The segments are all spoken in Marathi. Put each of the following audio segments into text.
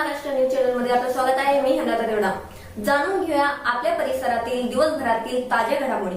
महाराष्ट्र न्यूज चॅनलमध्ये आपलं स्वागत आहे. मी हनाता देवडा. जाणून घेऊया आपल्या परिसरातील दिवसभरातील ताजे घडामोडी.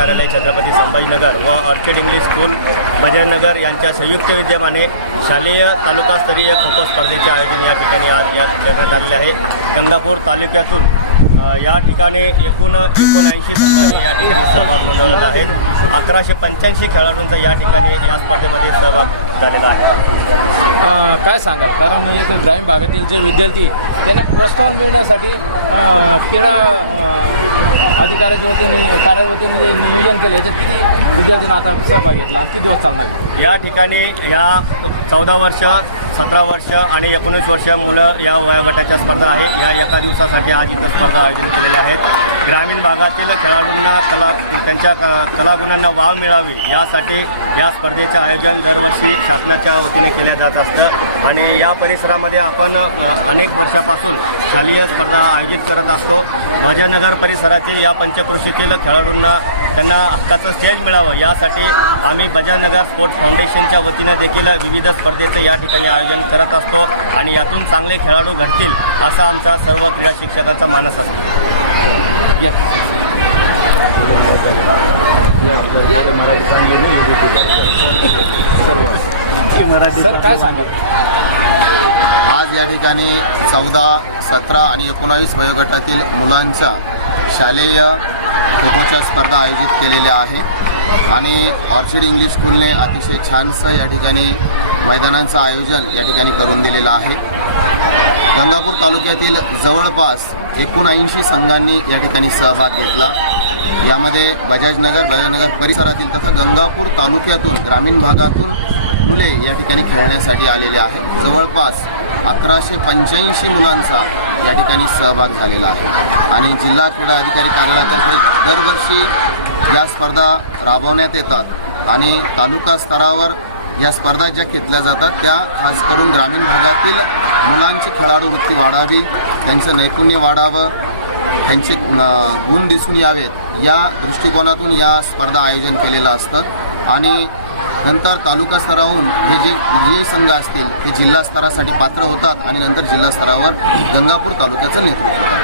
कार्यालय छत्रपती संभाजीनगर व ऑर्चिड इंग्लिश स्कूल भजननगर यांच्या संयुक्त विद्यमाने शालेय तालुकास्तरीय खो खो स्पर्धेचे आयोजन या ठिकाणी आज या करण्यात आलेले आहे. गंगापूर तालुक्यातून या ठिकाणी एकूण एकोणऐंशी संघांनी या ठिकाणी सहभाग नोंदवलेला आहे. अकराशे पंच्याऐंशी खेळाडूंचा या ठिकाणी या स्पर्धेमध्ये सहभाग झालेला आहे अं, काय सांगाल कारण इथं ग्रामीण भागातील जे विद्यार्थी आहेत, त्यांना प्रोत्साहन मिळण्यासाठी अं, क्रीडा अं, अधिकाऱ्याच्या वतीने कार्यालयाच्या नियोजन केलं याच्यात किती विद्यार्थ्यांना आता सहभाग घेतला किती दिवस या ठिकाणी या चौदा वर्षात सतरा वर्ष आणि एकोणीस वर्ष मुलं या वयोगटाच्या स्पर्धा आहे. या एका दिवसासाठी आज इथं स्पर्धा आयोजित केलेल्या आहेत ग्रामीण भागातील खेळाडूंना कला त्यांच्या क- कलागुणांना वाव मिळावी यासाठी या स्पर्धेचे आयोजन दरवर्षी शासनाच्या वतीने केल्या जात असतं. आणि या परिसरामध्ये आपण अनेक वर्षापासून शालेय स्पर्धा आयोजित करत असतो. राजानगर परिसरातील या पंचकृषीतील खेळाडूंना त्यांना हक्काचं स्टेज मिळावं यासाठी आम्ही बजाजनगर स्पोर्ट्स फाउंडेशनच्या वतीनं देखील विविध स्पर्धेचं या ठिकाणी आयोजन करत असतो आणि यातून चांगले खेळाडू घडतील असा आमचा सर्व क्रीडा शिक्षकांचा मानस असतो. आज या ठिकाणी चौदा सतरा आणि एकोणावीस वयोगटातील मुलांच्या शालेय खो स्पर्धा आयोजित केलेल्या आहेत. आणि ऑर्चिड इंग्लिश स्कूलने अतिशय छानसं या ठिकाणी मैदानांचं आयोजन या ठिकाणी करून दिलेलं आहे. गंगापूर तालुक्यातील जवळपास एकोणऐंशी संघांनी या ठिकाणी सहभाग घेतला. यामध्ये बजाजनगर बजाजनगर परिसरातील तथा गंगापूर तालुक्यातून ग्रामीण भागातून मुले या ठिकाणी खेळण्यासाठी आलेले आहेत जवळपास अकराशे पंच्याऐंशी मुलांचा या ठिकाणी सहभाग झालेला आहे. आणि जिल्हा क्रीडा अधिकारी कार्यालयातर्फे दरवर्षी या स्पर्धा राबवण्यात येतात आणि तालुका स्तरावर या स्पर्धा ज्या घेतल्या जातात त्या खास करून ग्रामीण भागातील मुलांची खेळाडू वृत्ती वाढावी त्यांचं नैपुण्य वाढावं त्यांचे गुण दिसून यावेत. या दृष्टिकोनातून या स्पर्धा आयोजन केलेलं असतं. आणि नंतर तालुका स्तरावरून हे जे विजयी संघ असतील ते जिल्हा स्तरासाठी पात्र होतात आणि नंतर जिल्हा स्तरावर गंगापूर तालुक्याचं नेतृत्व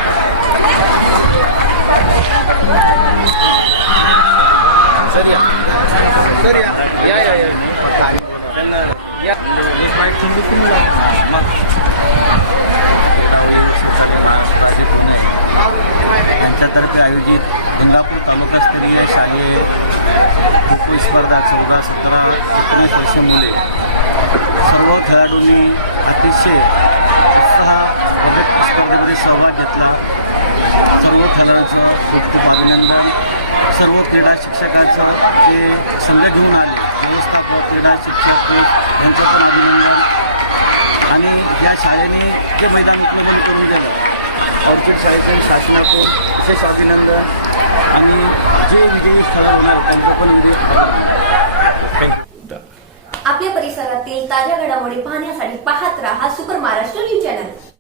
यांच्यातर्फे आयोजित इंदापूर तालुकास्तरीय शालेय स्पर्धा चौदा सतरा एकोणीस वर्ष मुले. सर्व खेळाडूंनी अतिशय उत्साह स्पर्धेमध्ये सहभाग घेतला. सर्व खेळाडूंचं खूप खूप अभिनंदन. सर्व क्रीडा शिक्षकांचं जे संघ घेऊन आले व्यवस्थापक क्रीडा शिक्षक यांचं पण अभिनंदन. आणि या शाळेने जे मैदान उपलब्ध करून दिलं ऑर्चिड शाळेचे शासनाचं विशेष अभिनंदन. आणि जे विजयी स्थळ होणार त्यांचं पण विजय आपल्या परिसरातील ताज्या घडामोडी पाहण्यासाठी पाहत राहा सुपर महाराष्ट्र न्यूज चॅनल.